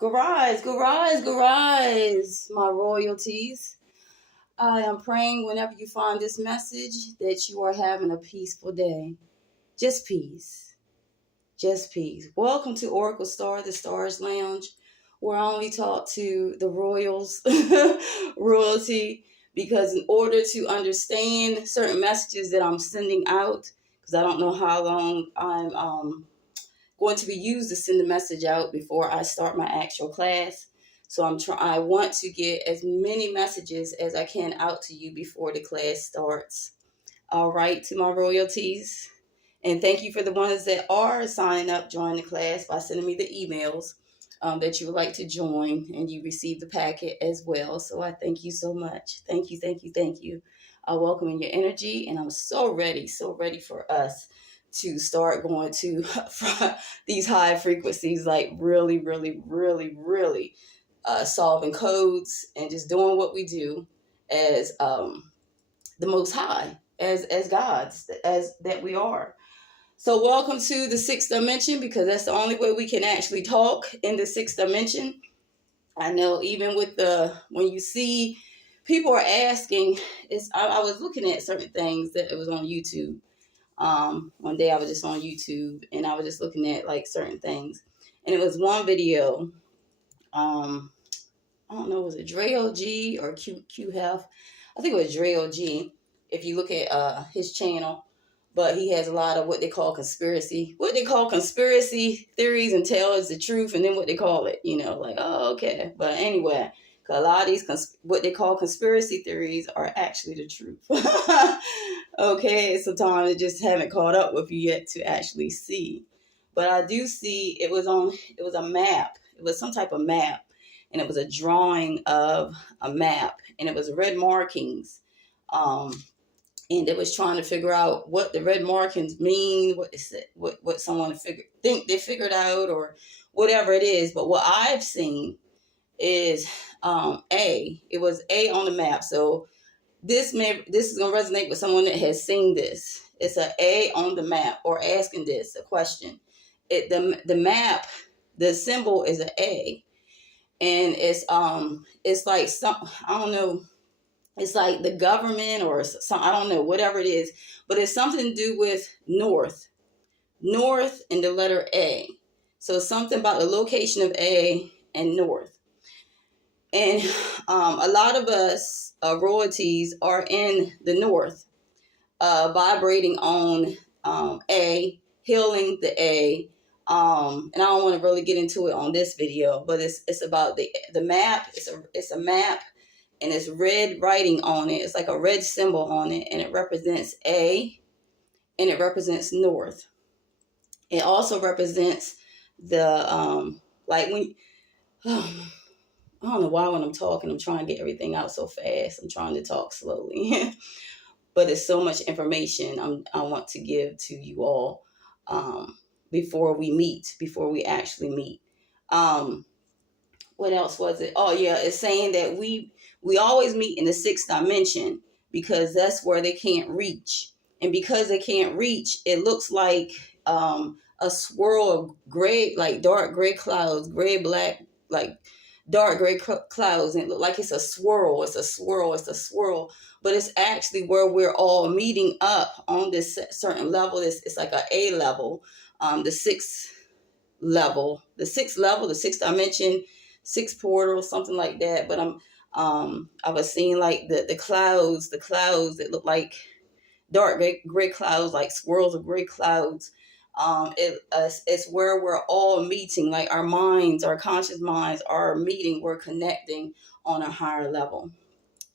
Garise, garise, garise, my royalties. I am praying whenever you find this message that you are having a peaceful day. Just peace. Just peace. Welcome to Oracle Star, the Stars Lounge, where I only talk to the royals, royalty, because in order to understand certain messages that I'm sending out, because I don't know how long I'm going to be used to send the message out before I start my actual class. So I want to get as many messages as I can out to you before the class starts. All right, to my royalties. And thank you for the ones that are signing up, joining the class by sending me the emails that you would like to join, and you receive the packet as well. So I thank you so much. Thank you, thank you, thank you. I welcome in your energy, and I'm so ready for us to start going to these high frequencies, like really, really, really, really solving codes and just doing what we do as the Most High, as gods, as that we are. So welcome to the sixth dimension, because that's the only way we can actually talk in the sixth dimension. I know even with when you see people are asking, I was looking at certain things that it was on YouTube. One day I was just on YouTube and I was just looking at like certain things, and it was one video. I don't know, was it Dre OG or Q Hef? I think it was Dre OG. If you look at his channel. But he has a lot of what they call conspiracy theories, and tell us the truth, and then what they call it, like, oh, okay. But anyway, a lot of these what they call conspiracy theories are actually the truth. Okay, sometimes I just haven't caught up with you yet to actually see. But I do see it was a map. It was some type of map, and it was a drawing of a map, and it was red markings. And it was trying to figure out what the red markings mean, what someone think they figured out, or whatever it is. But what I've seen is A. It was A on the map. So this is gonna resonate with someone that has seen this. It's an A on the map, or asking this a question. The map, the symbol is an A, and it's like I don't know. It's like the government or some, I don't know, whatever it is, but it's something to do with north and the letter A. So something about the location of A and north. And a lot of us royalties are in the north, vibrating on A, healing the A. And I don't want to really get into it on this video, but it's about the map. It's a map. And it's red writing on it. It's like a red symbol on it, and it represents A, and it represents north. It also represents the like when I don't know why when I'm talking I'm trying to get everything out so fast. I'm trying to talk slowly, but it's so much information I want to give to you all before we actually meet. What else was it? Oh yeah, it's saying that we always meet in the sixth dimension, because that's where they can't reach. And because they can't reach, it looks like a swirl of gray, like dark gray clouds, gray, black, like dark gray clouds. And it look like it's a swirl. But it's actually where we're all meeting up on this certain level. It's like an A level, the sixth level, the sixth dimension, sixth portal, something like that. But I was seeing like the clouds that look like dark gray clouds, like swirls of gray clouds. It's where we're all meeting, like our minds, our conscious minds are meeting. We're connecting on a higher level.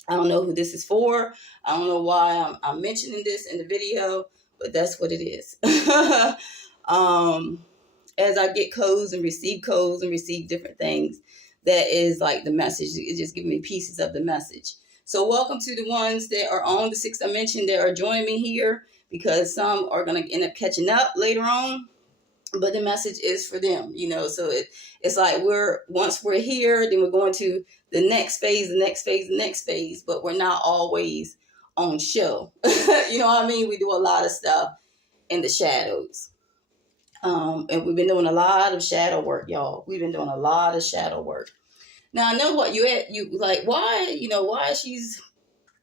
I don't know who this is for. I don't know why I'm mentioning this in the video, but that's what it is. As I get codes and receive different things, that is like the message. It's just giving me pieces of the message. So welcome to the ones that are on the sixth dimension that are joining me here, because some are going to end up catching up later on, but the message is for them, so it's like once we're here, then we're going to the next phase, but we're not always on show. You know what I mean? We do a lot of stuff in the shadows. And we've been doing a lot of shadow work, y'all. We've been doing a lot of shadow work. Now, I know what you like, why she's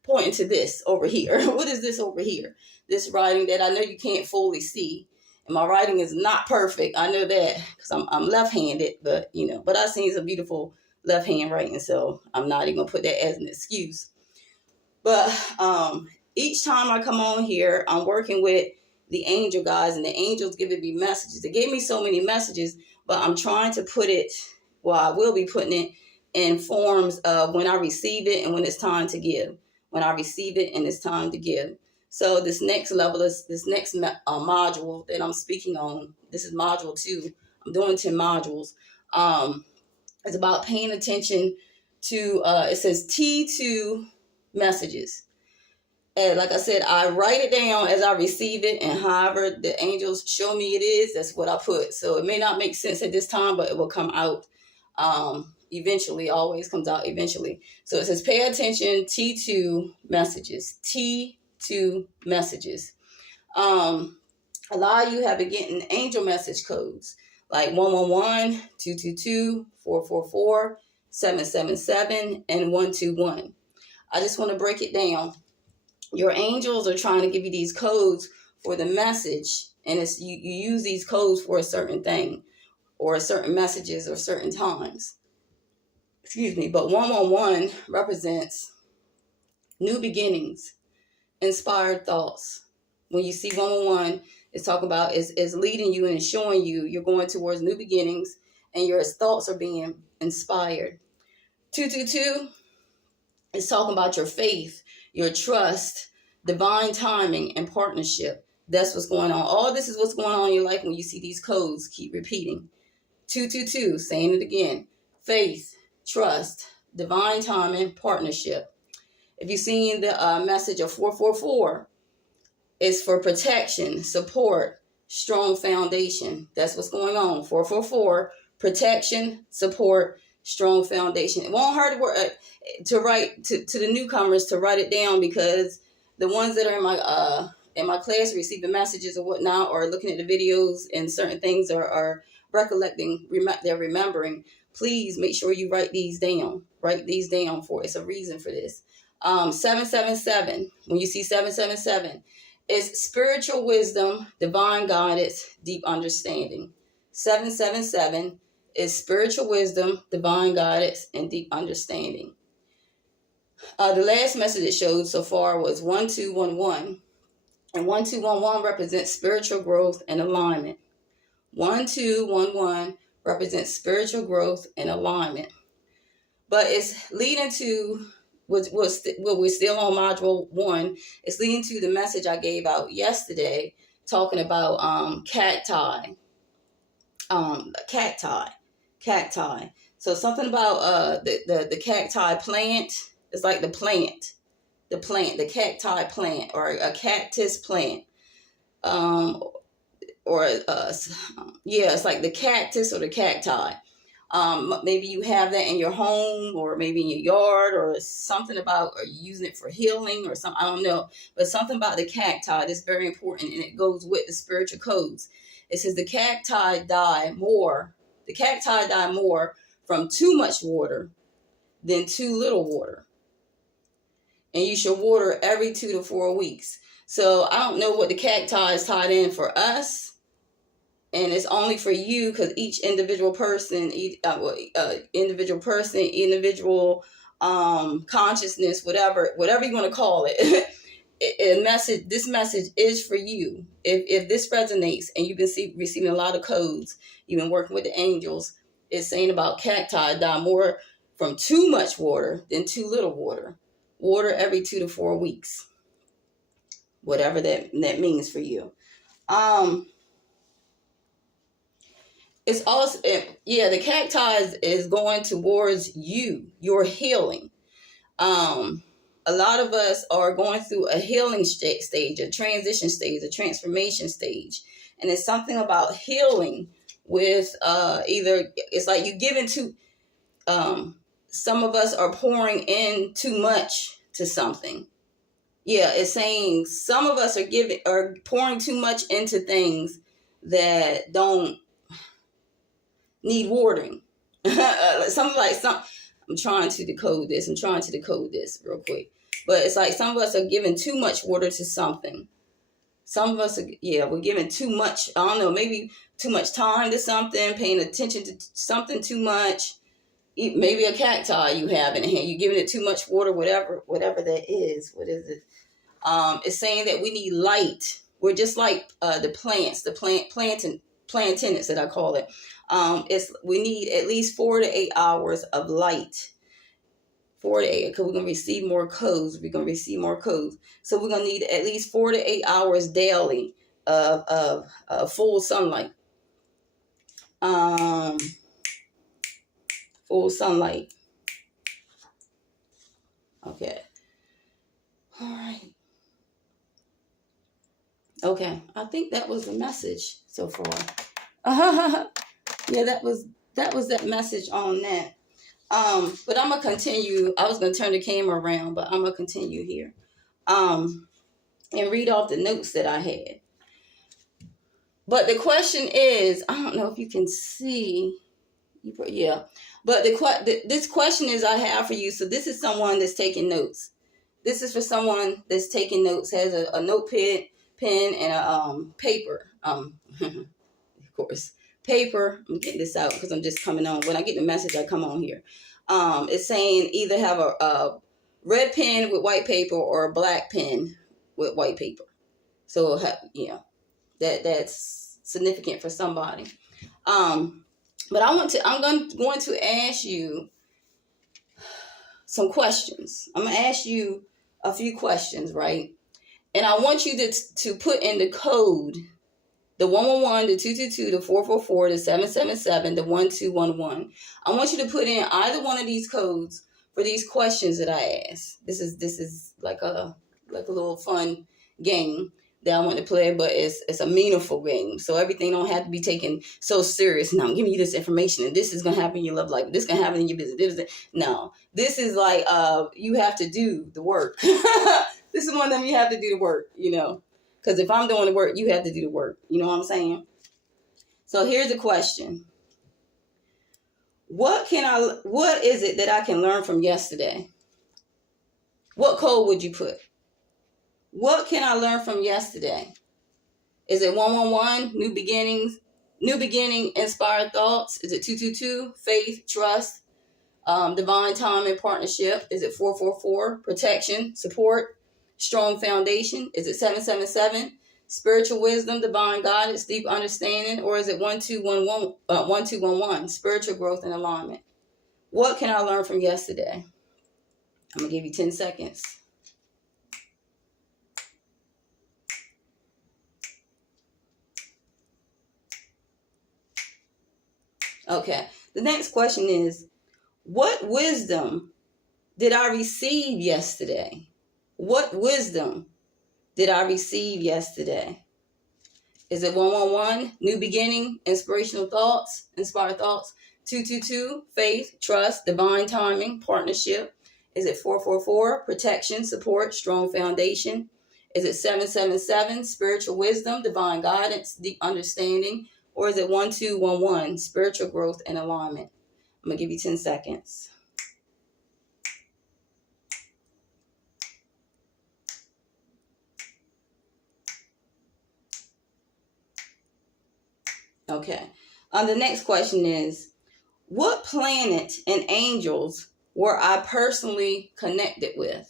pointing to this over here. What is this over here? This writing that I know you can't fully see. And my writing is not perfect. I know that because I'm left-handed, but I've seen some beautiful left-hand writing, so I'm not even gonna put that as an excuse. But each time I come on here, I'm working with the angel guys, and the angels giving me messages. They gave me so many messages, but I'm trying to put it, I will be putting it in forms of when I receive it and when it's time to give. When I receive it and it's time to give. So this next level is this next module that I'm speaking on. This is module 2. I'm doing 10 modules. It's about paying attention to, it says T2 messages. And like I said, I write it down as I receive it, and however the angels show me it is, that's what I put. So it may not make sense at this time, but it will come out eventually. Always comes out eventually. So it says pay attention, T2 messages. T2 messages. A lot of you have been getting angel message codes like 111, 222, 444, 777, and 121. I just want to break it down. Your angels are trying to give you these codes for the message, and it's you use these codes for a certain thing or certain messages or certain times. Excuse me, but 111 represents new beginnings, inspired thoughts. When you see 111, it's talking about is leading you and showing you you're going towards new beginnings and your thoughts are being inspired. 222 is talking about your faith, your trust, divine timing, and partnership. That's what's going on. All this is what's going on in your life when you see these codes keep repeating. 222, saying it again. Faith, trust, divine timing, partnership. If you've seen the message of 444, it's for protection, support, strong foundation. That's what's going on. 444, protection, support, strong foundation. It won't hurt to write to the newcomers to write it down, because the ones that are in my class receiving messages or whatnot, or looking at the videos and certain things are recollecting, they're remembering. Please make sure you write these down. Write these down for it's a reason for this. 777. When you see 777, it's spiritual wisdom, divine guidance, deep understanding. 777 is spiritual wisdom, divine guidance, and deep understanding. The last message it showed so far was 1211. And 1211 represents spiritual growth and alignment. 1211 represents spiritual growth and alignment. But it's leading to, we're still on module 1. It's leading to the message I gave out yesterday, talking about cacti. Cacti. So something about the cacti plant. It's like the cacti plant, or a cactus plant. It's like the cactus or the cacti. Maybe you have that in your home, or maybe in your yard, or something about, or using it for healing or something. I don't know, but something about the cacti that's very important, and it goes with the spiritual codes. It says the cacti die more from too much water than too little water. And you should water every 2 to 4 weeks. So I don't know what the cacti is tied in for us. And it's only for you, because each individual person, individual consciousness, whatever you want to call it, this message is for you. If this resonates and you've been receiving a lot of codes, you've been working with the angels, it's saying about cacti die more from too much water than too little water. Water every 2 to 4 weeks. Whatever that means for you. It's also, the cacti is going towards your healing. A lot of us are going through a healing stage, a transition stage, a transformation stage. And it's something about healing with either, it's like you give into, some of us are pouring in too much to something. Yeah, it's saying some of us are pouring too much into things, that don't need watering. I'm trying to decode this. Real quick. But it's like some of us are giving too much water to something. Some of us we're giving too much, I don't know, maybe too much time to something, paying attention to something too much. Maybe a cacti you have in the hand, you're giving it too much water, whatever that is. What is it? It's saying that we need light. We're just like the plants, plantains that I call it. We need at least 4 to 8 hours of light. 4 to 8, because we're going to receive more codes. So we're going to need at least 4 to 8 hours daily of full sunlight. Full sunlight. Okay. All right. Okay. I think that was the message so far. Yeah, that was that message on that. But I'm gonna continue. I was gonna turn the camera around, but I'm gonna continue here. And read off the notes that I had. But the question is, I don't know if you can see. Yeah. But this question is I have for you. So this is someone that's taking notes. This is for someone that's taking notes, has a notepad, pen, and a paper. Of course, paper. I'm getting this out because I'm just coming on. When I get the message, I come on here. It's saying either have a red pen with white paper or a black pen with white paper. So that's significant for somebody. But I'm going to ask you some questions. I'm going to ask you a few questions, right? And I want you to put in the code, the 111, the 222, the 444, the 777, the 1211. I want you to put in either one of these codes for these questions that I asked. This is like a little fun game that I want to play, but it's a meaningful game. So everything don't have to be taken so serious. Now I'm giving you this information, and this is gonna happen in your love life. This gonna happen in your business. No, this is like you have to do the work. This is one of them you have to do the work. Because if I'm doing the work, you have to do the work. You know what I'm saying? So here's the question: What is it that I can learn from yesterday? What code would you put? What can I learn from yesterday? Is it 111, new beginning, inspired thoughts? Is it 222, faith, trust, divine time and partnership? Is it 444, protection, support, strong foundation? Is it 777, spiritual wisdom, divine guidance, deep understanding? Or is it 1211, spiritual growth and alignment? What can I learn from yesterday? I'm going to give you 10 seconds. Okay, the next question is, what wisdom did I receive yesterday? What wisdom did I receive yesterday? Is it 111, new beginning, inspirational thoughts, inspired thoughts? 222, faith, trust, divine timing, partnership? Is it 444, protection, support, strong foundation? Is it 777, spiritual wisdom, divine guidance, deep understanding? Or is it 1211, spiritual growth and alignment? I'm going to give you 10 seconds. Okay. The next question is, what planet and angels were I personally connected with?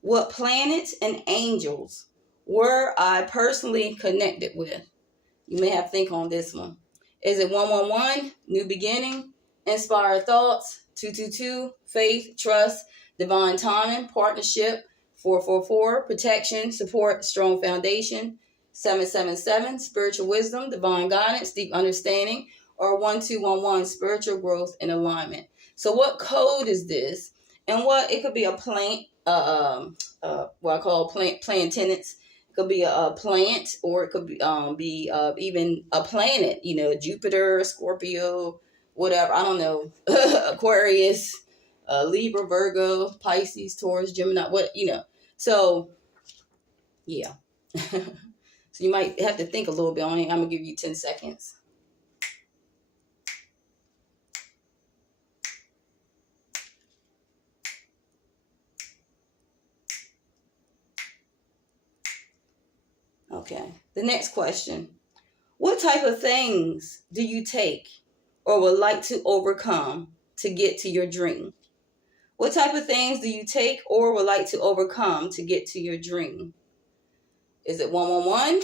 What planets and angels were I personally connected with? You may have to think on this one. Is it 111, new beginning, inspired thoughts, 222, faith, trust, divine timing, partnership, 444, protection, support, strong foundation, 777, spiritual wisdom, divine guidance, deep understanding, or 1211, spiritual growth and alignment? So what code is this? And it could be a plant, what I call plant tenants. Could be a plant, or it could be even a planet, Jupiter, Scorpio, whatever, I don't know, Aquarius, Libra, Virgo, Pisces, Taurus, Gemini, so yeah. So you might have to think a little bit on it. I'm going to give you 10 seconds. Okay. The next question. What type of things do you take or would like to overcome to get to your dream? What type of things do you take or would like to overcome to get to your dream? Is it 111,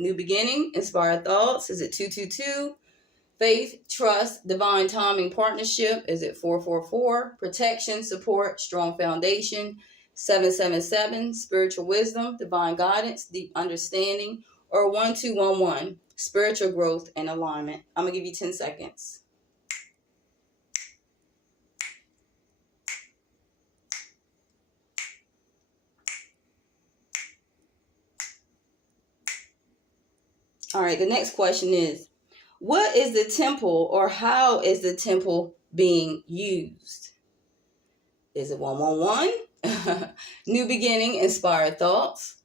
new beginning, inspired thoughts? Is it 222, faith, trust, divine timing, partnership? Is it 444, protection, support, strong foundation? 777, spiritual wisdom, divine guidance, deep understanding? Or 1211, spiritual growth and alignment? I'm going to give you 10 seconds. All right, the next question is, what is the temple, or how is the temple being used? Is it 111, new beginning, inspired thoughts?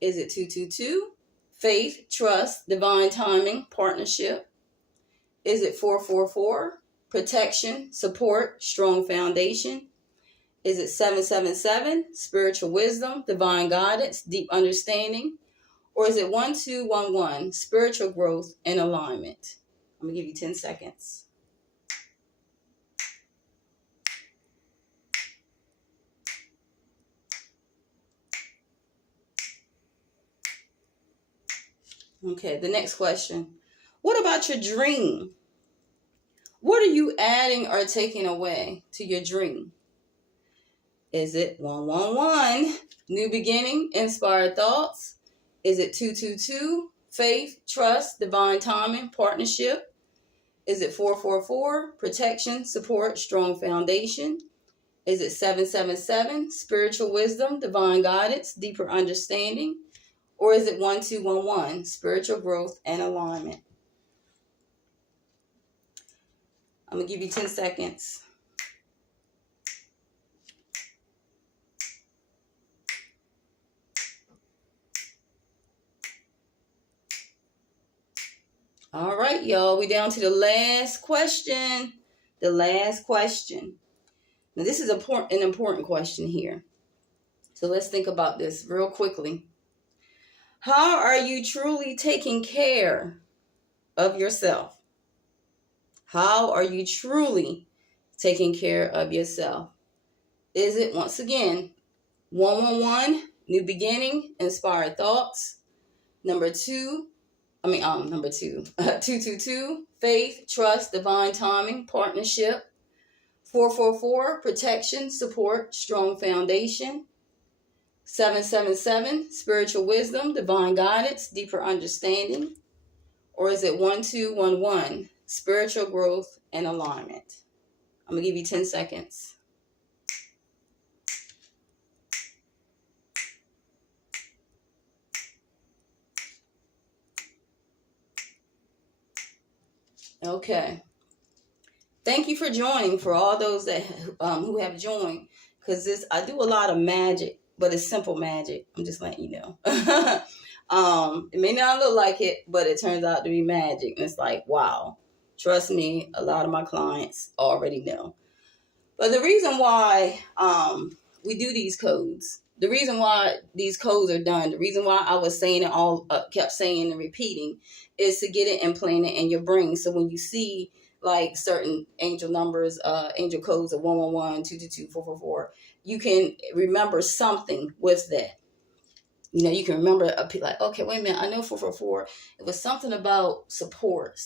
Is it 222, faith, trust, divine timing, partnership? Is it 444, protection, support, strong foundation? Is it 777, spiritual wisdom, divine guidance, deep understanding? Or is it 1211, spiritual growth and alignment? I'm going to give you 10 seconds. Okay, the next question. What about your dream? What are you adding or taking away to your dream? Is it 111, new beginning, inspired thoughts? Is it 222, faith, trust, divine timing, partnership? Is it 444, protection, support, strong foundation? Is it 777, spiritual wisdom, divine guidance, deeper understanding? Or is it 1211, spiritual growth and alignment? I'm going to give you 10 seconds. All right, y'all. We down to the last question. The last question. Now, this is an important question here. So let's think about this real quickly. How are you truly taking care of yourself? How are you truly taking care of yourself? Is it, once again, 111, new beginning, inspired thoughts? Number two, 222, faith, trust, divine timing, partnership. 444, protection, support, strong foundation. 777, spiritual wisdom, divine guidance, deeper understanding? Or is it 1211, spiritual growth and alignment? I'm going to give you 10 seconds. Okay. Thank you for joining, for all those that who have joined, because I do a lot of magic, but it's simple magic. I'm just letting you know. It may not look like it, but it turns out to be magic. And it's like, wow. Trust me, a lot of my clients already know. But the reason why we do these codes, the reason why these codes are done, the reason why I was saying it all, kept saying and repeating, is to get it implanted in your brain. So when you see like certain angel numbers, angel codes of 111, 222, 444, you can remember something with that. You know, you can remember like, okay, wait a minute, I know 444. It was something about support.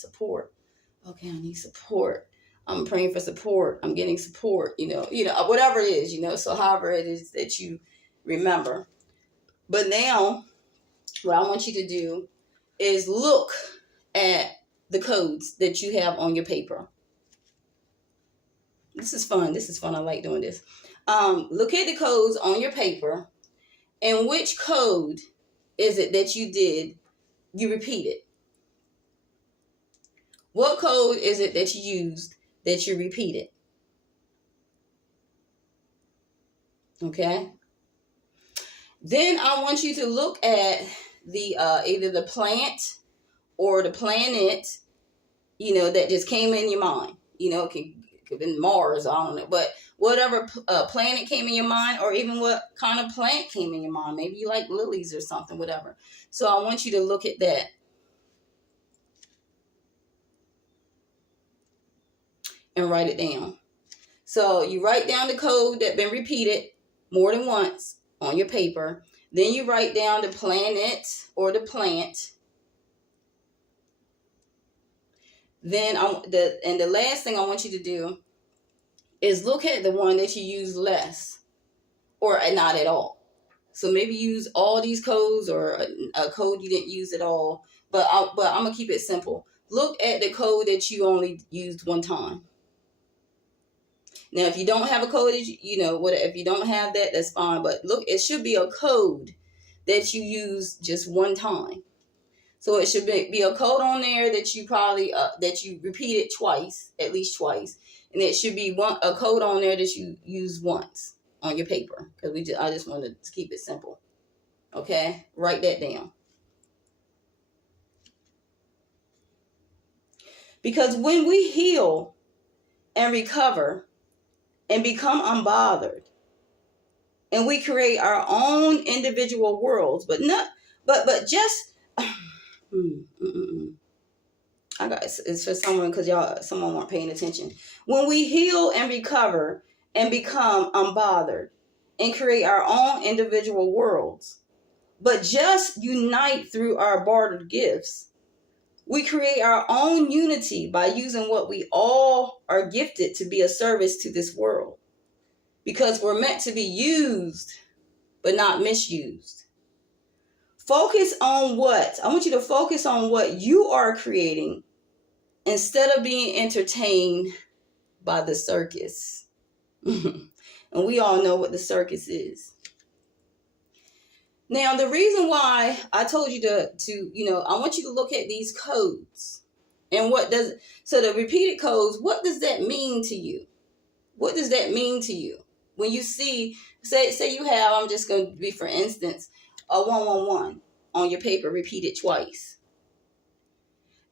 Okay, I need support. I'm praying for support. I'm getting support, you know, whatever it is, so however it is that you remember. But now what I want you to do is look at the codes that you have on your paper. This is fun. I like doing this. Look at the codes on your paper, and which code is it that you repeated? What code is it that you used that you repeated? Okay. Then I want you to look at the either the plant or the planet, that just came in your mind. It could have been Mars, I don't know, but whatever planet came in your mind, or even what kind of plant came in your mind. Maybe you like lilies or something, whatever. So I want you to look at that and write it down. So you write down the code that been repeated more than once on your paper. Then you write down the planet or the plant. Then the last thing I want you to do is look at the one that you use less or not at all. So maybe use all these codes, or a code you didn't use at all. But I'm gonna keep it simple. Look at the code that you only used one time. Now, if you don't have a code, if you don't have that, that's fine. But look, it should be a code that you use just one time. So it should be a code on there that you probably that you repeated twice, at least twice, and it should be a code on there that you use once on your paper. Because I just wanted to keep it simple. Okay, write that down. Because when we heal and recover and become unbothered, and we create our own individual worlds, but just I got it's for someone, because someone weren't paying attention. When we heal and recover and become unbothered and create our own individual worlds, but just unite through our bartered gifts, we create our own unity by using what we all are gifted to be a service to this world. Because we're meant to be used, but not misused. Focus on I want you to focus on what you are creating instead of being entertained by the circus. And we all know what the circus is. Now, the reason why I told you to I want you to look at these codes. And so the repeated codes, what does that mean to you? What does that mean to you? When you see, say you have, I'm just going to be, for instance, a 111 on your paper repeated twice.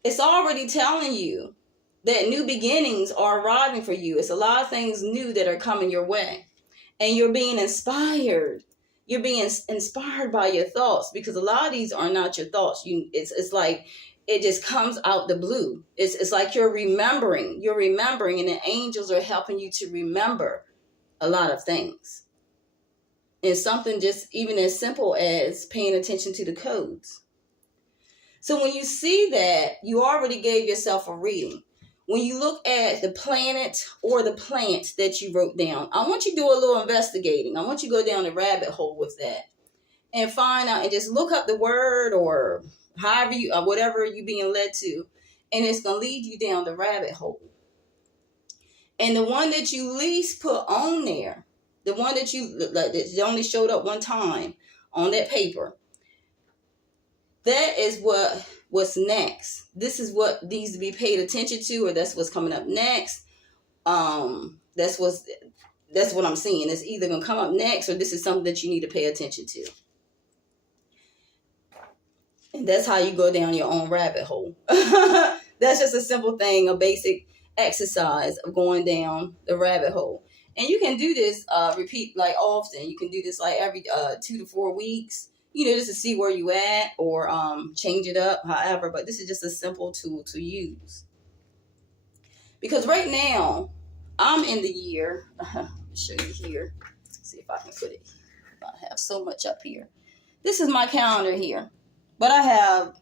It's already telling you that new beginnings are arriving for you. It's a lot of things new that are coming your way. And you're being inspired. You're being inspired by your thoughts, because a lot of these are not your thoughts. It's like it just comes out the blue. It's like you're remembering, and the angels are helping you to remember a lot of things. And something just even as simple as paying attention to the codes. So when you see that, you already gave yourself a reading. When you look at the planet or the plant that you wrote down, I want you to do a little investigating. I want you to go down the rabbit hole with that and find out, and just look up the word, or however whatever you're being led to, and it's going to lead you down the rabbit hole. And the one that you least put on there, the one that only showed up one time on that paper, that is what's next. This is what needs to be paid attention to, or that's what's coming up next. That's what I'm seeing. It's either going to come up next, or this is something that you need to pay attention to. And that's how you go down your own rabbit hole. That's just a simple thing, a basic exercise of going down the rabbit hole. And you can do this, repeat like often. You can do this like every 2 to 4 weeks. Just to see where you at, or change it up, however. But this is just a simple tool to use. Because right now, I'm in the year, I'll show you here. See if I can put it. I have so much up here. This is my calendar here. But I have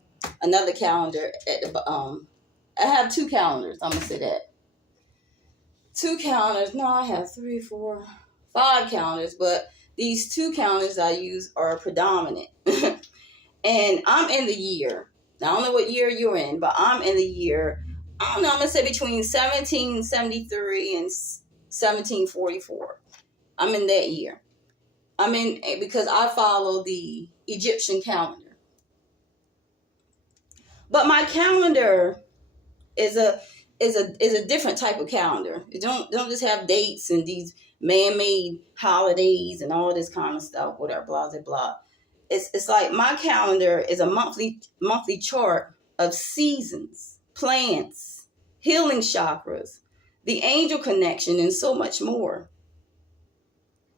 another calendar at the, I have 2 calendars, I'm going to say that. 2 calendars. No, I have 3, 4, 5 calendars, but these 2 calendars I use are predominant. And I'm in the year. I don't know what year you're in, but I'm in the year, I don't know, I'm going to say between 1773 and 1744. I'm in that year. Because I follow the Egyptian calendar. But my calendar is a different type of calendar. It don't just have dates and these man-made holidays and all this kind of stuff, whatever, blah, blah, blah. it's like my calendar is a monthly chart of seasons, plants, healing chakras, the angel connection, and so much more.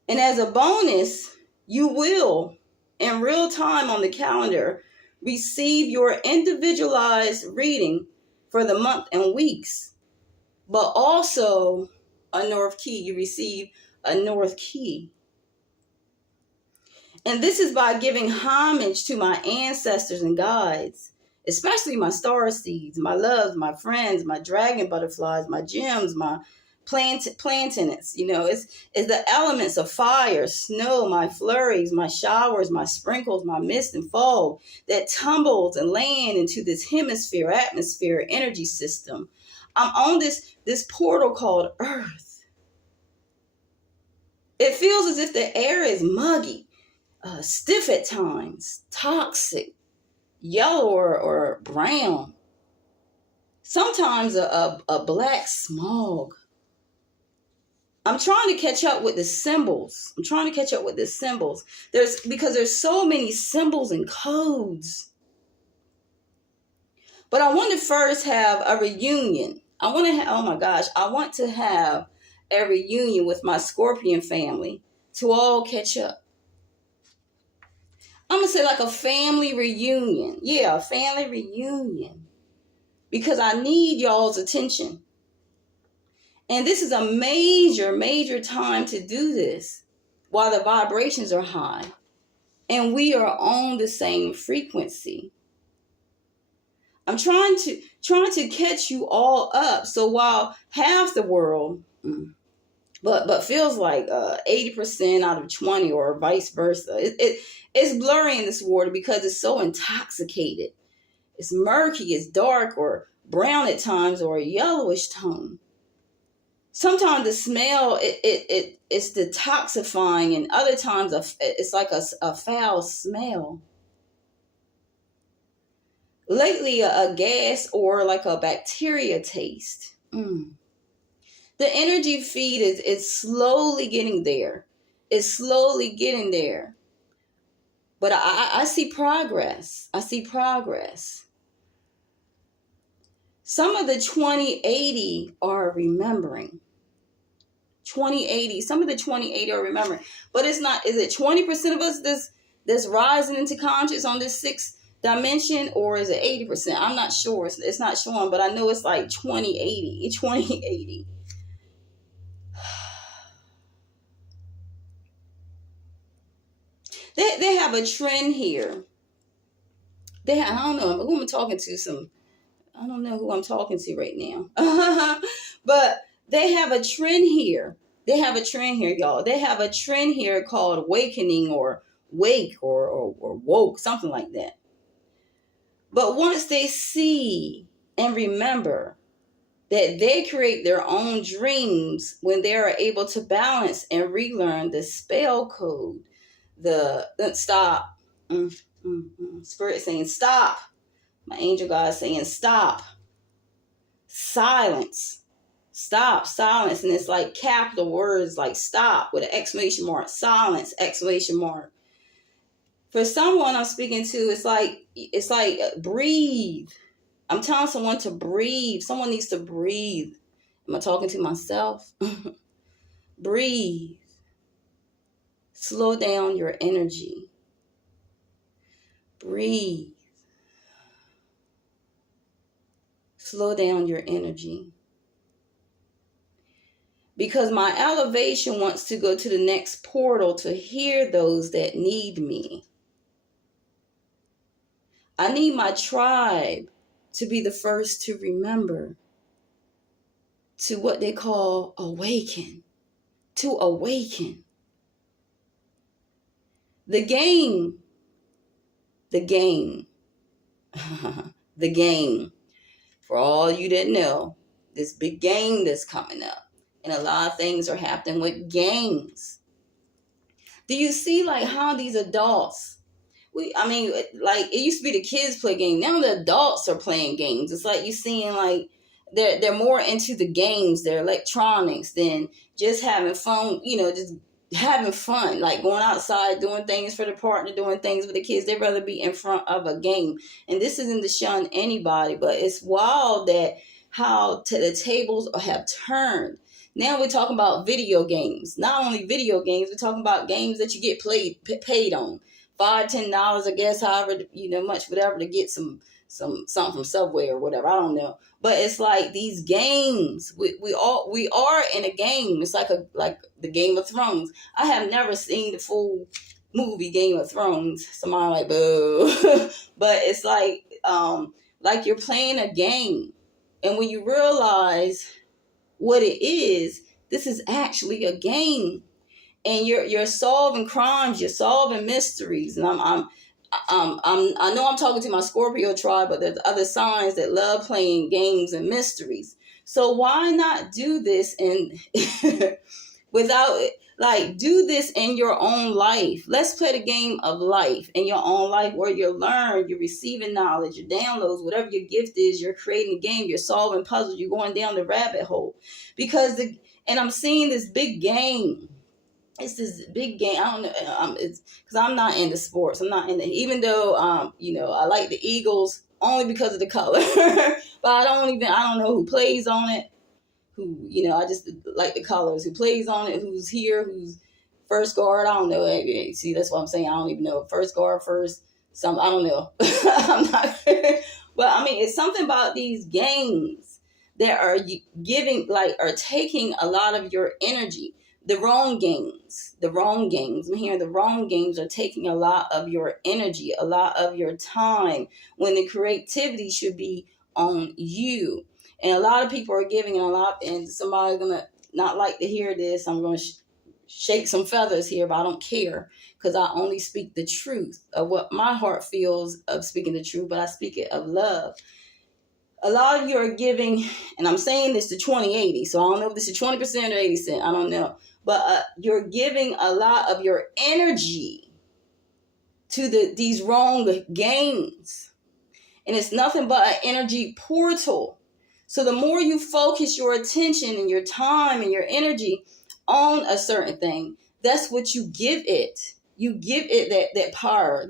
And as a bonus, you will, in real time on the calendar, receive your individualized reading for the month and weeks, but also a North Key. You receive a North Key. And this is by giving homage to my ancestors and guides, especially my star seeds, my loves, my friends, my dragon butterflies, my gems, my plantains. You know, it's the elements of fire, snow, my flurries, my showers, my sprinkles, my mist and fog that tumbles and land into this hemisphere, atmosphere, energy system. I'm on this portal called Earth. It feels as if the air is muggy, stiff at times, toxic, yellow or brown. Sometimes a black smog. I'm trying to catch up with the symbols. Because there's so many symbols and codes. But I want to first have a reunion. I want to have a reunion with my Scorpion family to all catch up. I'm going to say like a family reunion. Yeah, a family reunion. Because I need y'all's attention. And this is a major time to do this while the vibrations are high. And we are on the same frequency. I'm trying to catch you all up. So while half the world, but feels like 80% out of 20 or vice versa, it's blurry in this water because it's so intoxicated. It's murky, it's dark or brown at times or a yellowish tone. Sometimes the smell, it's detoxifying, and other times it's like a foul smell. Lately, a gas or like a bacteria taste. The energy feed is slowly getting there. It's slowly getting there. But I see progress. Some of the 2080 are remembering. 2080. Some of the 2080 are remembering. But it's not, is it 20% of us that's rising into conscious on this sixth dimension, or is it 80%? I'm not sure. It's not showing, but I know it's like 2080. 2080. They have a trend here. I don't know who I'm talking to. I don't know who I'm talking to right now. But they have a trend here. Y'all. They have a trend here called awakening or wake or woke, something like that. But once they see and remember that they create their own dreams when they are able to balance and relearn the spell code, the stop. Spirit saying stop. My angel God saying stop. Silence. Stop. Silence. And it's like capital words like stop with an exclamation mark. Silence. Exclamation mark. For someone I'm speaking to, it's like breathe. I'm telling someone to breathe. Someone needs to breathe. Am I talking to myself? Breathe. Slow down your energy. Breathe. Slow down your energy. Because my elevation wants to go to the next portal to hear those that need me. I need my tribe to be the first to remember, to what they call awaken, to awaken. The game, for all you didn't know, this big game that's coming up. And a lot of things are happening with games. Do you see like how these adults, like it used to be the kids play games. Now the adults are playing games. It's like you're seeing like they're more into the games, their electronics, than just having fun, just having fun, like going outside, doing things for the partner, doing things with the kids. They'd rather be in front of a game. And this isn't to shun anybody, but it's wild that how the tables have turned. Now we're talking about video games. Not only video games, we're talking about games that you get paid on. $5, $10, I guess, however, much, whatever, to get something from Subway or whatever. I don't know. But it's like these games, we are in a game. It's like the Game of Thrones. I have never seen the full movie Game of Thrones. Somebody like, boo. But it's like you're playing a game. And when you realize what it is, this is actually a game. And you're solving crimes, you're solving mysteries. And I know I'm talking to my Scorpio tribe, but there's other signs that love playing games and mysteries. So why not do this do this in your own life? Let's play the game of life in your own life, where you learn, you're receiving knowledge, your downloads, whatever your gift is, you're creating a game, you're solving puzzles, you're going down the rabbit hole. And I'm seeing this big game. It's this big game. I don't know. It's because I'm not into sports. I'm not into, even though I like the Eagles only because of the color. But I don't know who plays on it. I just like the colors. Who plays on it? Who's here? Who's first guard? I don't know. See, that's what I'm saying. I don't even know. First guard, I don't know. I'm not. But I mean, it's something about these games that are are taking a lot of your energy. The wrong games. I'm hearing the wrong games are taking a lot of your energy, a lot of your time, when the creativity should be on you. And a lot of people are giving and somebody's going to not like to hear this. I'm going to shake some feathers here, but I don't care, because I only speak the truth of what my heart feels of speaking the truth, but I speak it of love. A lot of you are giving, and I'm saying this to 2080, so I don't know if this is 20% or 80%, I don't know. But you're giving a lot of your energy to these wrong games. And it's nothing but an energy portal. So the more you focus your attention and your time and your energy on a certain thing, that's what you give it. You give it that power,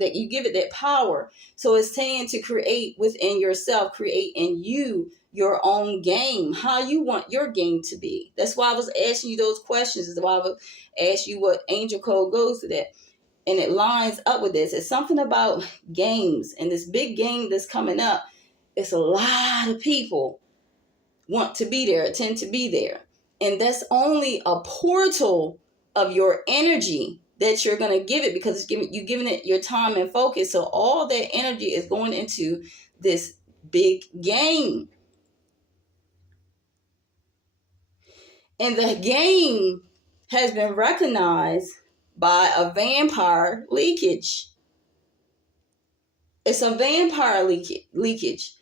So it's saying to create within yourself, create in you your own game, how you want your game to be. That's why I was asking you those questions. That's why I was asking you what angel code goes to that. And it lines up with this. It's something about games, and this big game that's coming up. It's a lot of people want to be there, tend to be there. And that's only a portal of your energy that you're going to give it, because you're giving it your time and focus. So all that energy is going into this big game. And the game has been recognized by a vampire leakage. It's a vampire leakage.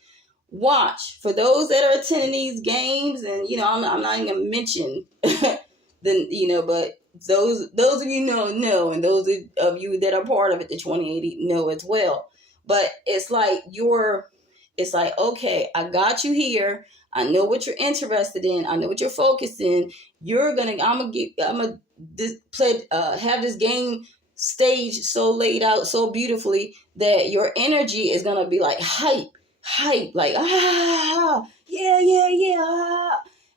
Watch, for those that are attending these games, and I'm not even gonna mention but those of you know, and those of you that are part of it, the 2080 know as well. But it's like okay, I got you here. I know what you're interested in. I know what you're focused in. I'm gonna have this game stage so laid out so beautifully that your energy is gonna be like hype, like yeah.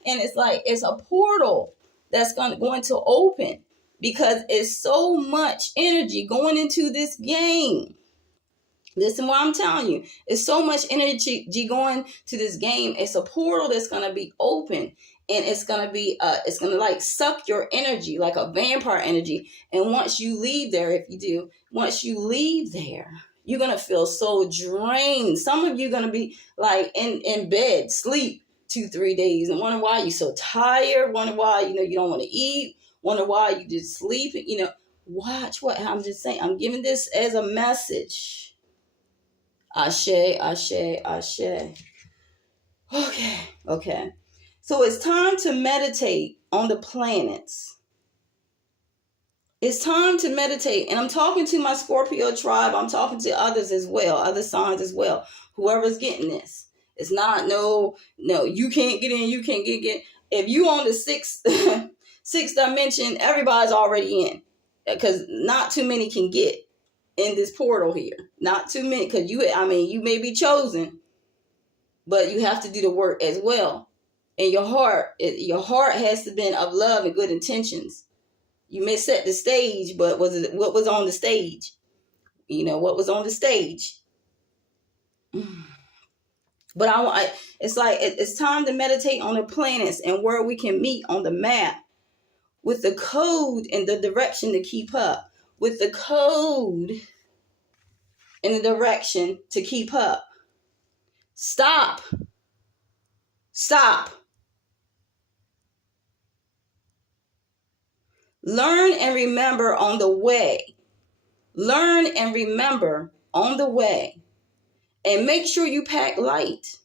And it's like it's a portal that's going to open, because it's so much energy going into this game. Listen what I'm telling you. It's so much energy going to this game. It's a portal that's going to be open, and it's going to like suck your energy like a vampire energy. And once you leave there, you're going to feel so drained. Some of you are going to be like in bed, sleep 2-3 days, and wonder why you're so tired, wonder why, you don't want to eat, wonder why you just sleep, watch what I'm just saying. I'm giving this as a message. Ashe, ashe, ashe. Okay. So it's time to meditate on the planets. It's time to meditate. And I'm talking to my Scorpio tribe. I'm talking to others as well, other signs as well. Whoever's getting this. It's not, no, you can't get in, you can't get. If you on the sixth dimension, everybody's already in, because not too many can get in this portal here. Not too many, because you may be chosen, but you have to do the work as well. And your heart has to be of love and good intentions. You may set the stage, but what was on the stage? What was on the stage? But it's like it's time to meditate on the planets and where we can meet on the map, with the code and the direction to keep up. With the code and the direction to keep up. Stop. Learn and remember on the way. Learn and remember on the way. And make sure you pack light.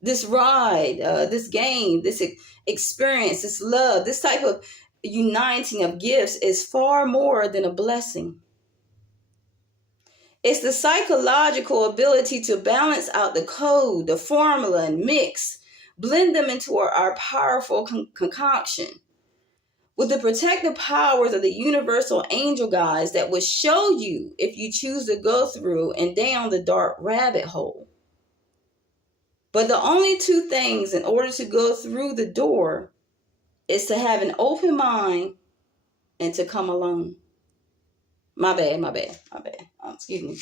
This ride, this game, this experience, this love, this type of uniting of gifts is far more than a blessing. It's the psychological ability to balance out the code, the formula, and mix, blend them into our powerful concoction. With the protective powers of the universal angel guides that will show you if you choose to go through and down the dark rabbit hole. But the only two things in order to go through the door is to have an open mind and to come alone. My bad. Excuse me.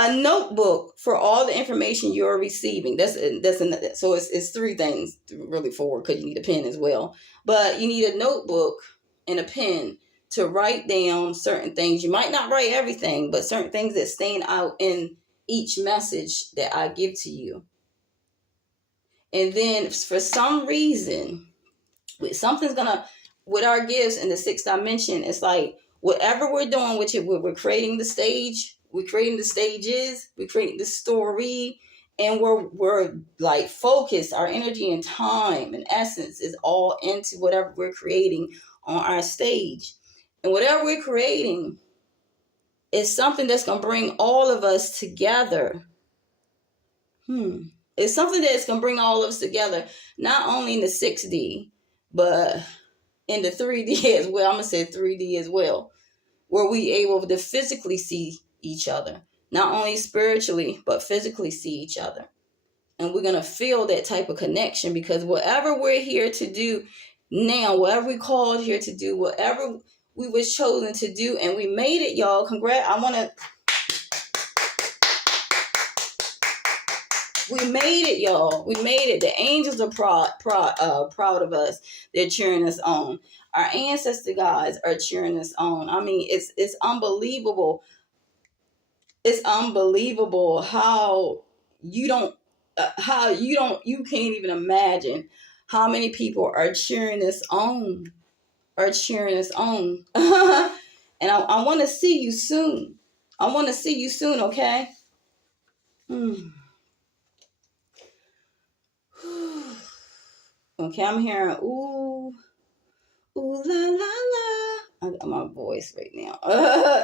A notebook for all the information you're receiving. So it's three things, really four, because you need a pen as well. But you need a notebook and a pen to write down certain things. You might not write everything, but certain things that stand out in each message that I give to you. And then for some reason, with our gifts in the sixth dimension, it's like whatever we're doing, we're creating the stage, we're creating the stages, we're creating the story, and we're like focused. Our energy and time and essence is all into whatever we're creating on our stage. And whatever we're creating is something that's going to bring all of us together. It's something that's going to bring all of us together, not only in the 6D, but in the 3D as well. I'm going to say 3D as well, where we able to physically see each other, not only spiritually, but physically see each other. And we're going to feel that type of connection, because whatever we're here to do now, whatever we called here to do, whatever we was chosen to do, and we made it, y'all. Congrats. We made it, y'all. We made it. The angels are proud of us. They're cheering us on. Our ancestor guides are cheering us on. I mean, it's unbelievable. It's unbelievable how you can't even imagine how many people are cheering us on. And I want to see you soon. Okay? Okay, I'm hearing ooh la la la. I got my voice right now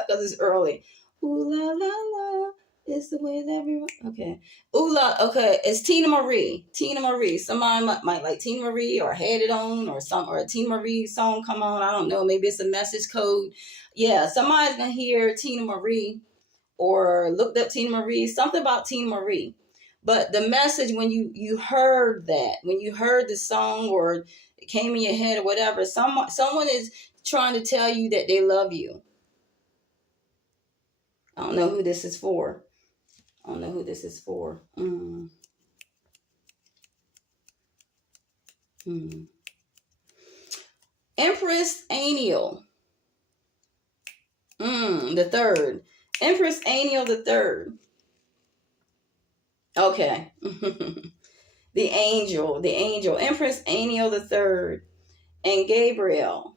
because it's early. Ooh la la la. It's the way that we. Okay. Ooh la. Okay, it's Tina Marie. Somebody might like Tina Marie or Had It On or a Tina Marie song come on. I don't know. Maybe it's a message code. Yeah, somebody's gonna hear Tina Marie or looked up Tina Marie. Something about Tina Marie. But the message, when you heard that, when you heard the song or it came in your head or whatever, someone is trying to tell you that they love you. I don't know who this is for. Empress Aniel. The third. Empress Aniel the third. Okay. The angel, Empress Aniel the third, and Gabriel.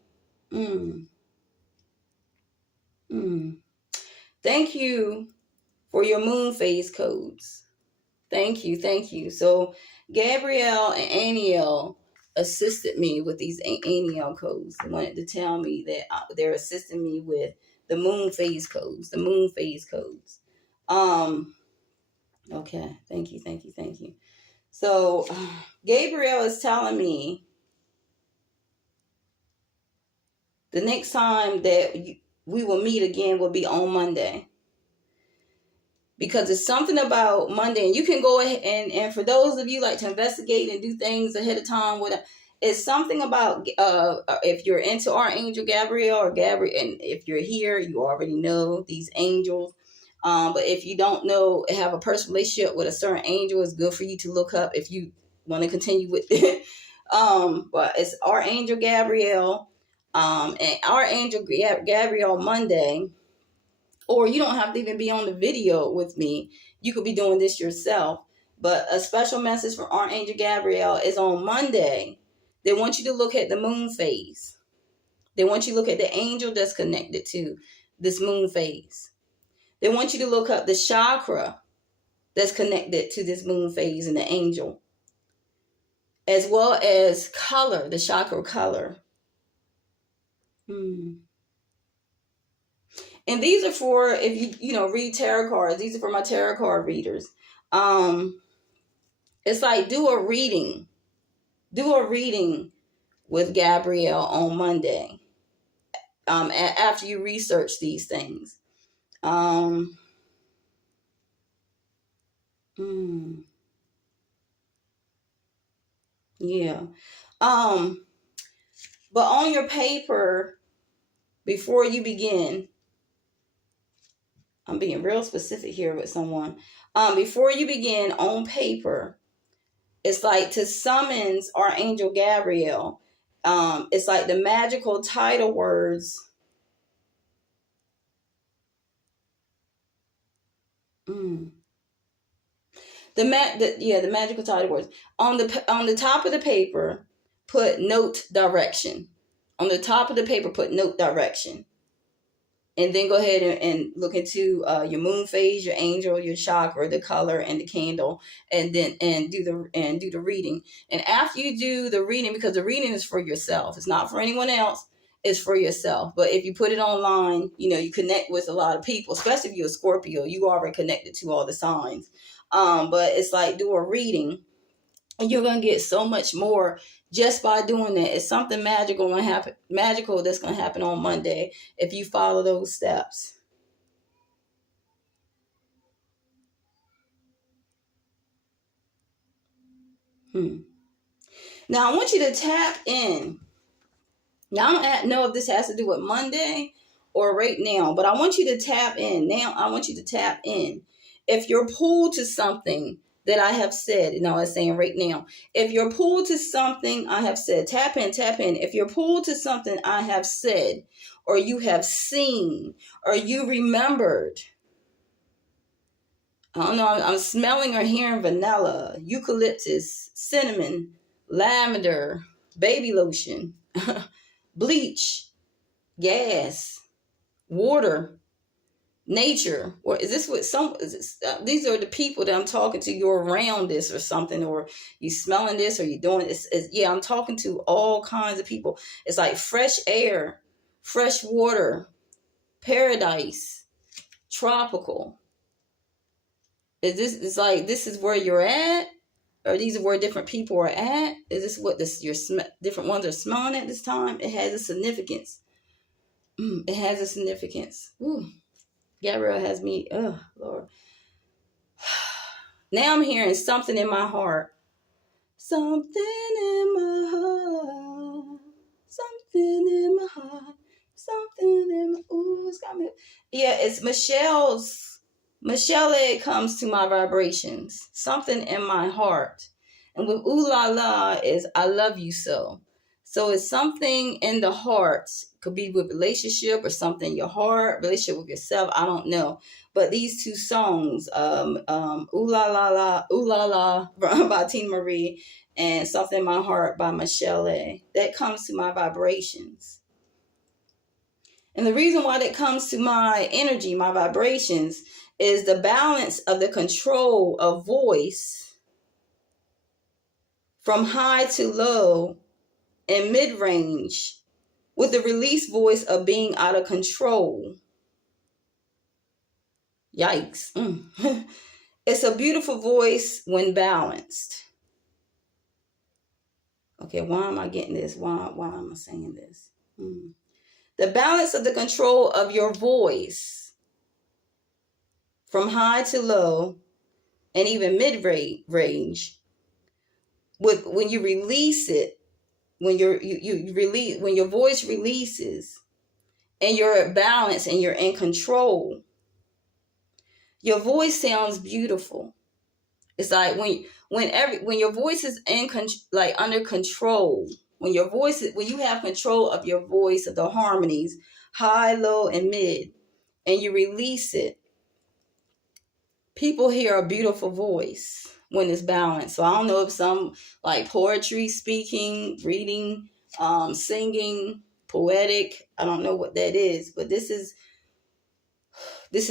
Thank you for your moon phase codes. Thank you. So Gabriel and Aniel assisted me with these Aniel codes. They wanted to tell me that they're assisting me with the moon phase codes. Okay. Thank you. So Gabriel is telling me The next time that we will meet again will be on Monday. Because it's something about Monday, and you can go ahead and for those of you like to investigate and do things ahead of time, whatever, it's something about if you're into Archangel Gabriel or Gabriel, and if you're here, you already know these angels. But if you don't know, have a personal relationship with a certain angel, it's good for you to look up if you want to continue with it. But it's Archangel Gabriel, and Archangel Gabriel Monday. Or you don't have to even be on the video with me. You could be doing this yourself. But a special message from Archangel Gabriel is on Monday. They want you to look at the moon phase. They want you to look at the angel that's connected to this moon phase. They want you to look up the chakra that's connected to this moon phase and the angel, as well as color, the chakra color. And these are for, if you read tarot cards, these are for my tarot card readers. It's like do a reading with Gabrielle on Monday. After you research these things. Yeah. But on your paper, before you begin, I'm being real specific here with someone. Before you begin, on paper, it's like to summons Archangel Gabriel. It's like the magical title words. The magical title words. On the top of the paper, put note direction. On the top of the paper, put note direction. And then go ahead and look into your moon phase, your angel, your chakra, the color, and the candle, and then do the reading. And after you do the reading, because the reading is for yourself, it's not for anyone else, it's for yourself. But if you put it online, you connect with a lot of people, especially if you're a Scorpio, you already connected to all the signs. But it's like do a reading, and you're gonna get so much more just by doing that. It's something magical that's gonna happen on Monday if you follow those steps. Now I want you to tap in. Now I don't know if this has to do with Monday or right now, but I want you to tap in. Now I want you to tap in. If you're pulled to something that I have said, it's saying right now, if you're pulled to something I have said, tap in. If you're pulled to something I have said, or you have seen, or you remembered, I don't know, I'm smelling or hearing vanilla, eucalyptus, cinnamon, lavender, baby lotion, bleach, gas, water, nature, or is this what these are the people that I'm talking to, you're around this or something, or you smelling this, or you doing this. I'm talking to all kinds of people. It's like fresh air, fresh water, paradise, tropical. It's like this is where you're at, or these are where different people are at. Is this what your different ones are smelling at this time? It has a significance. It has a significance. Ooh. Gabriel has me, oh, Lord. Now I'm hearing something in my heart. Something in my heart. Something in my heart. Something in my, ooh, it's got me. Yeah, it's Michelle, it comes to my vibrations. Something in my heart. And with ooh la la is I love you so. So it's something in the heart. Could be with relationship or something in your heart, relationship with yourself. I don't know. But these two songs, Ooh La La La, Ooh La La by Tina Marie, and Something in My Heart by Michelle A. That comes to my vibrations. And the reason why that comes to my energy, my vibrations, is the balance of the control of voice from high to low and mid-range, with the release voice of being out of control. Yikes. It's a beautiful voice when balanced. Okay, why am I getting this? Why am I saying this? The balance of the control of your voice from high to low and even mid-range, when you release it, when you release, when your voice releases and you're balanced and you're in control, your voice sounds beautiful. It's like when your voice is under control, when you have control of your voice, of the harmonies, high, low, and mid, and you release it, people hear a beautiful voice when it's balanced. So I don't know if some like poetry, speaking, reading, singing, poetic, I don't know what that is, but this is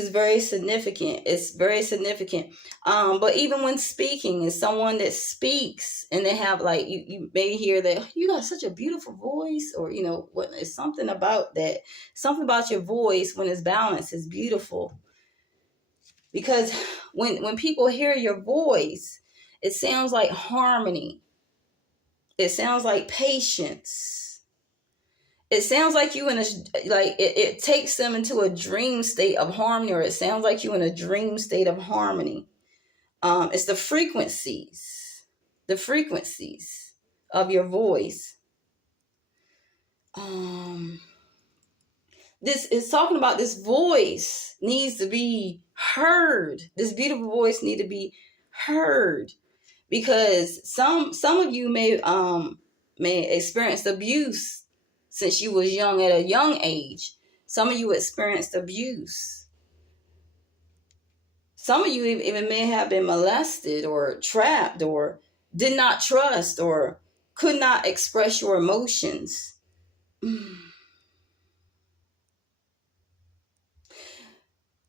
very significant. It's very significant. But even when speaking, is someone that speaks and they have like, you may hear that you got such a beautiful voice, or what, it's something about that. Something about your voice when it's balanced is beautiful. Because when people hear your voice, it sounds like harmony. It sounds like patience. It sounds like you in a, like, it takes them into a dream state of harmony, or it sounds like you in a dream state of harmony. It's the frequencies of your voice. This is talking about, this voice needs to be heard. This beautiful voice need to be heard, because some of you may experience abuse since you was young, at a young age. Some of you experienced abuse. Some of you even may have been molested or trapped, or did not trust, or could not express your emotions.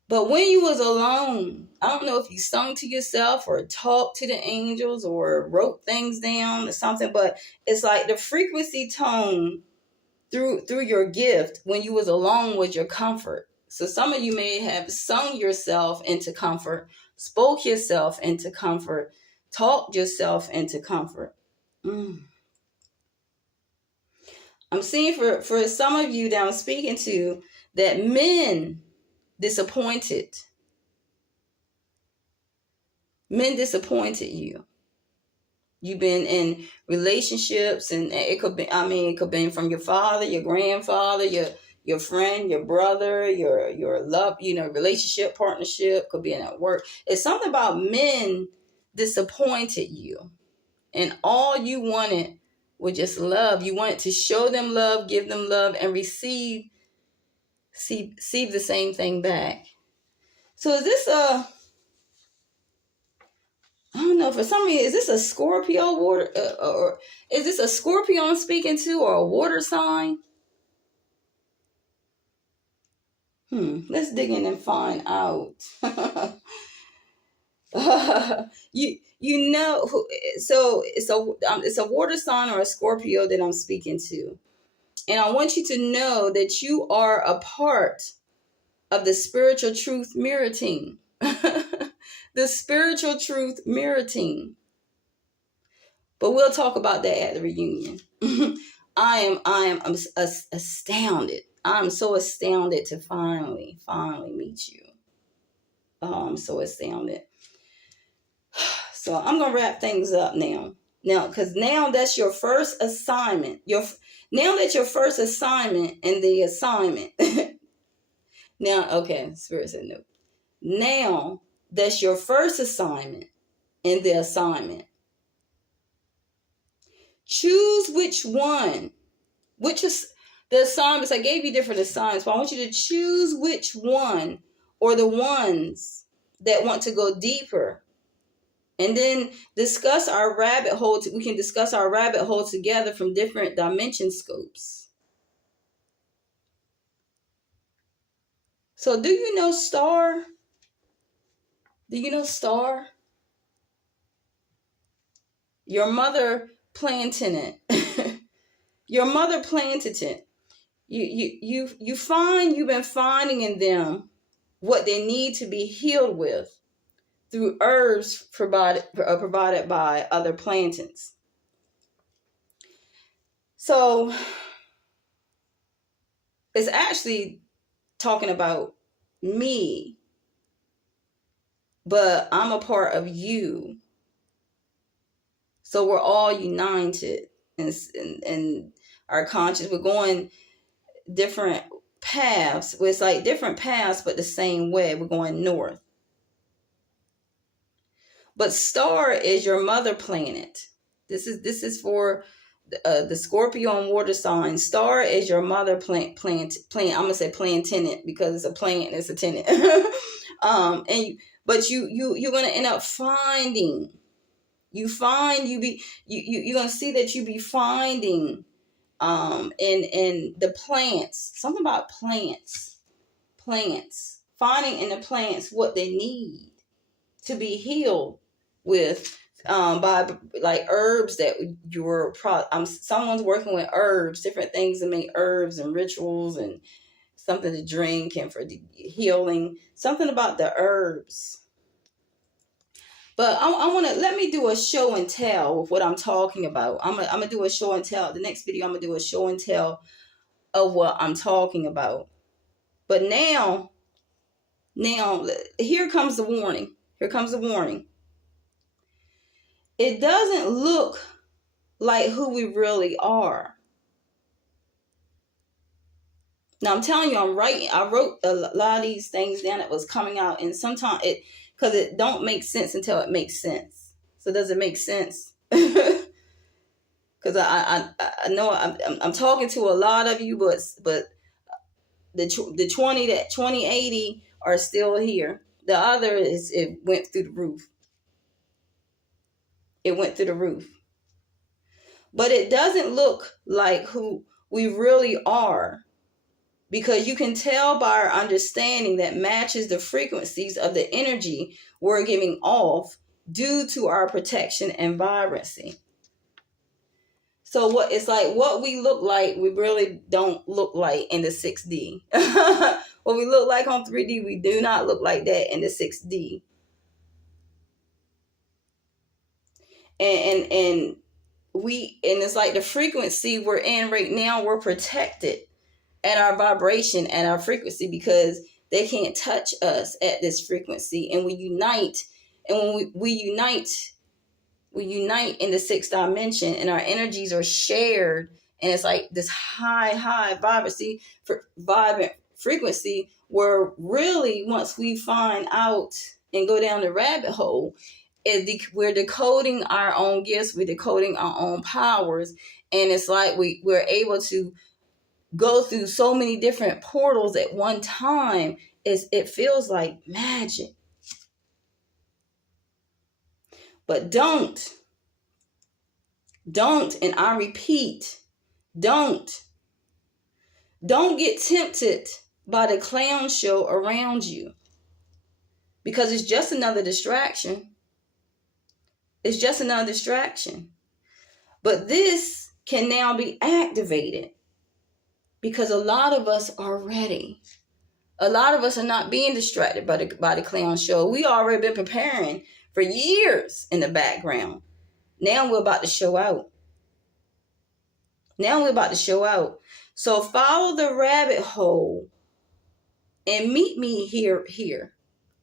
But when you was alone, I don't know if you sung to yourself or talked to the angels or wrote things down or something, but it's like the frequency tone through your gift when you was alone was your comfort. So some of you may have sung yourself into comfort, spoke yourself into comfort, talked yourself into comfort. I'm seeing for some of you that I'm speaking to, that men disappointed you. You've been in relationships, and it could be from your father, your grandfather, your friend, your brother, your love, relationship, partnership, could be in at work. It's something about men disappointed you, and all you wanted was just love. You wanted to show them love, give them love, and receive the same thing back. So is this I don't know, for some reason, is this a Scorpio water, or is this a Scorpio I'm speaking to, or a water sign? Let's dig in and find out. So it's a water sign or a Scorpio that I'm speaking to, and I want you to know that you are a part of the spiritual truth mirror team. The spiritual truth mirror team. But we'll talk about that at the reunion. I am astounded. I'm so astounded to finally meet you. I'm so astounded. So I'm going to wrap things up now. Because now that's your first assignment. Now that's your first assignment in the assignment. Now, okay, Spirit said no. Now that's your first assignment in the assignment. Choose which one. Which is the assignments. I gave you different assignments, but I want you to choose which one, or the ones that want to go deeper. And then discuss our rabbit hole. We can discuss our rabbit hole together from different dimension scopes. So do you know Star? Do you know Star? Your mother planted it. Your mother planted it. You've been finding in them what they need to be healed with through herbs provided by other plantings. So It's actually talking about me, but I'm a part of you. So we're all united in our conscience. We're going different paths. It's like different paths, but the same way. We're going north. But Star is your mother planet. This is for the Scorpio and water sign. Star is your mother planet. I'm gonna say planet because it's a planet and it's a tenant. But you're gonna end up finding. You're gonna see that you be finding in the plants, something about plants finding in the plants what they need to be healed with, by like herbs that someone's working with herbs, different things to make herbs and rituals and something to drink and for the healing, something about the herbs. But I want to let me do a show and tell with what I'm talking about. I'm gonna do a show and tell. The next video I'm gonna do a show and tell of what I'm talking about. But now here comes the warning. Here comes the warning. It doesn't look like who we really are. Now I'm telling you, I wrote a lot of these things down that was coming out, and sometimes because it don't make sense until it makes sense. So does it make sense? Because I know I'm talking to a lot of you, but the 2080 are still here. The other it went through the roof. It went through the roof. But it doesn't look like who we really are, because you can tell by our understanding that matches the frequencies of the energy we're giving off due to our protection and vibrancy. So what we look like, we really don't look like in the 6D. What we look like on 3D, we do not look like that in the 6D. And it's like the frequency we're in right now, we're protected at our vibration and our frequency because they can't touch us at this frequency. And we unite. And when we unite in the sixth dimension, and our energies are shared, and it's like this high vibrancy, vibrant frequency, where really once we find out and go down the rabbit hole, we're decoding our own gifts, we're decoding our own powers, and it's like we're able to go through so many different portals at one time. It feels like magic. But don't, and I repeat, don't get tempted by the clown show around you, because it's just another distraction. It's just another distraction. But this can now be activated because a lot of us are ready. A lot of us are not being distracted by the clown show. We already been preparing for years in the background. Now we're about to show out. So follow the rabbit hole and meet me here.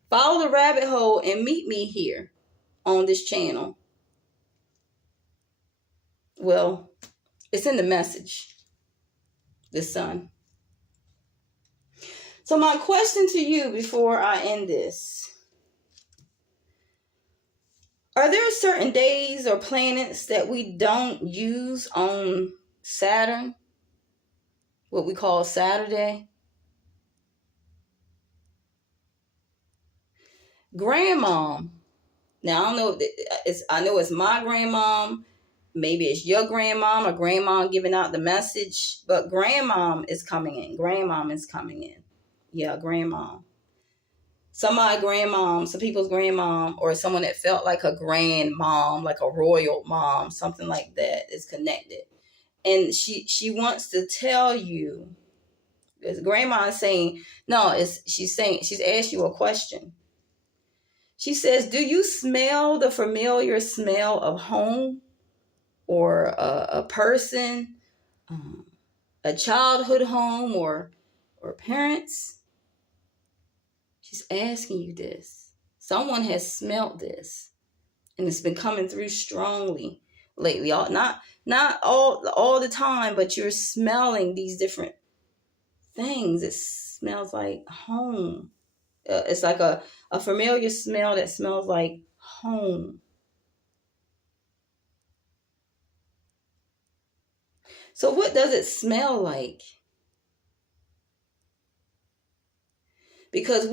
Follow the rabbit hole and meet me here on this channel. Well, it's in the message, the sun. So my question to you before I end this: are there certain days or planets that we don't use on Saturn? What we call Saturday? Grandmom. Now I know it's my grandmom. Maybe it's your grandmom or grandmom giving out the message, but grandmom is coming in. Yeah, grandmom. Some people's grandmom, or someone that felt like a grandmom, like a royal mom, something like that is connected. And she wants to tell you, because grandma is saying, she's asked you a question. She says, do you smell the familiar smell of home, or a person, a childhood home, or or parents, she's asking you this. Someone has smelt this, and it's been coming through strongly lately. Not all the time, but you're smelling these different things. It smells like home. It's like a familiar smell that smells like home. So what does it smell like? Because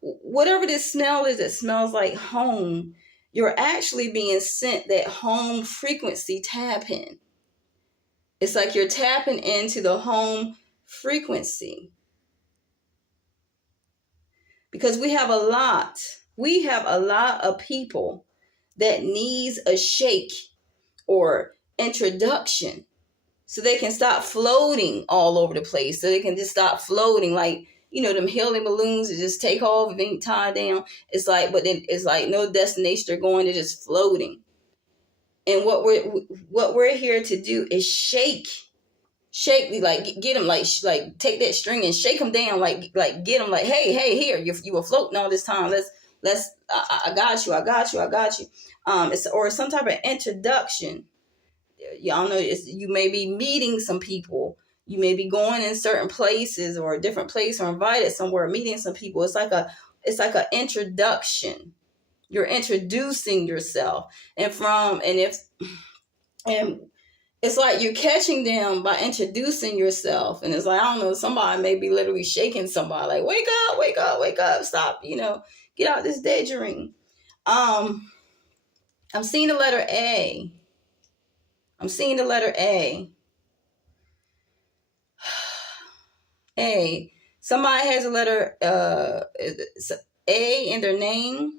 whatever this smell is that smells like home, you're actually being sent that home frequency tap in. It's like you're tapping into the home frequency. Because we have a lot of people that needs a shake or introduction so they can stop floating all over the place. So they can just stop floating like, them helium balloons that just take off and ain't tied down. It's like, but then it's like no destination they're going, they're just floating. And what we're here to do is shake, like get them, like take that string and shake them down, like get them, like hey here, you were floating all this time. Let's I got you. It's some type of introduction. Y'all know you may be meeting some people. You may be going in certain places or a different place or invited somewhere, meeting some people. It's like an introduction. You're introducing yourself, and it's like you're catching them by introducing yourself. And it's like, I don't know, somebody may be literally shaking somebody like, wake up, stop, get out this daydream. I'm seeing the letter A. A. Somebody has a letter A in their name.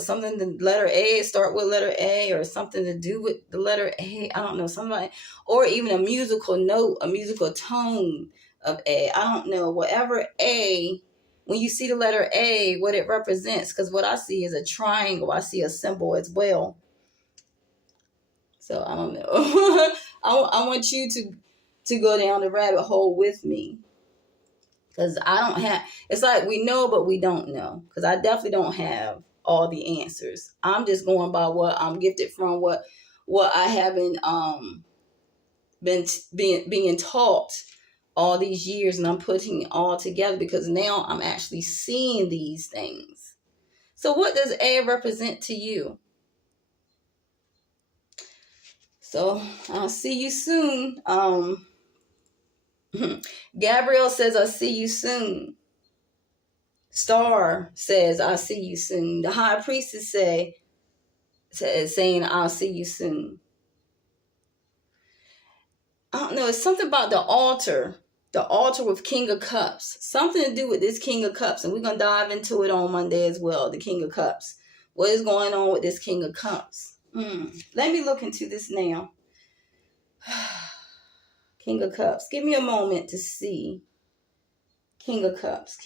Something, the letter A, start with letter A, or something to do with the letter A. I don't know, somebody, or even a musical note, a musical tone of A. I don't know, whatever A, when you see the letter A, what it represents, because what I see is a triangle. I see a symbol as well. So I don't know. I want you to go down the rabbit hole with me. Because it's like we know, but we don't know. Because I definitely don't have all the answers. I'm just going by what I'm gifted from, what I haven't been being taught all these years, and I'm putting it all together because now I'm actually seeing these things. So what does A represent to you? So I'll see you soon. Gabrielle says, I'll see you soon. Star says, I'll see you soon. The high priestess saying, I'll see you soon. I don't know. It's something about the altar with King of Cups. Something to do with this King of Cups. And we're going to dive into it on Monday as well. The King of Cups. What is going on with this King of Cups? Let me look into this now. King of Cups. Give me a moment to see. King of Cups.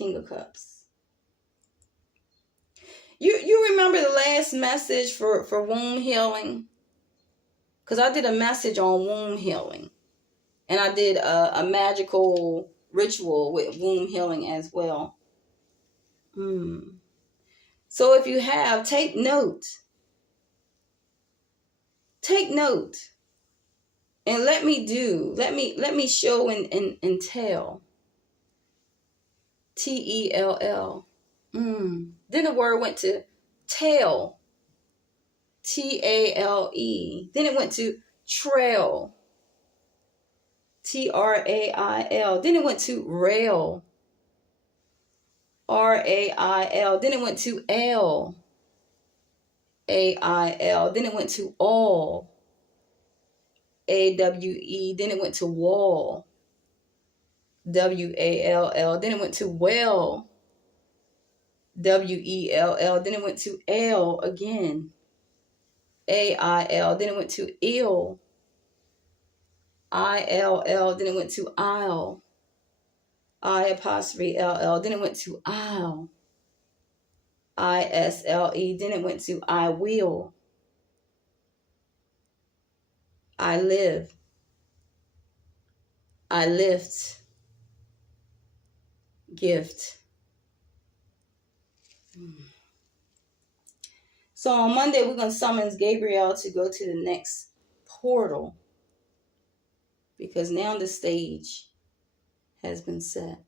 You remember the last message for womb healing? Because I did a message on womb healing. And I did a magical ritual with womb healing as well. So if you have, take note. And let me show and tell. Tell. Then the word went to tell. Tale. Then it went to trail. Trail. Then it went to rail. Rail. Then it went to L. Ail. Then it went to all. AWE. Then it went to wall. WALL. Then it went to well. WELL. Then it went to L again. AIL. Then it went to ill. ILL. Then it went to aisle. I''LL. Then it went to aisle. ISLE. Then it went to I will. I live. I lift. gift. So on Monday, we're going to summons Gabriel to go to the next portal, because now the stage has been set.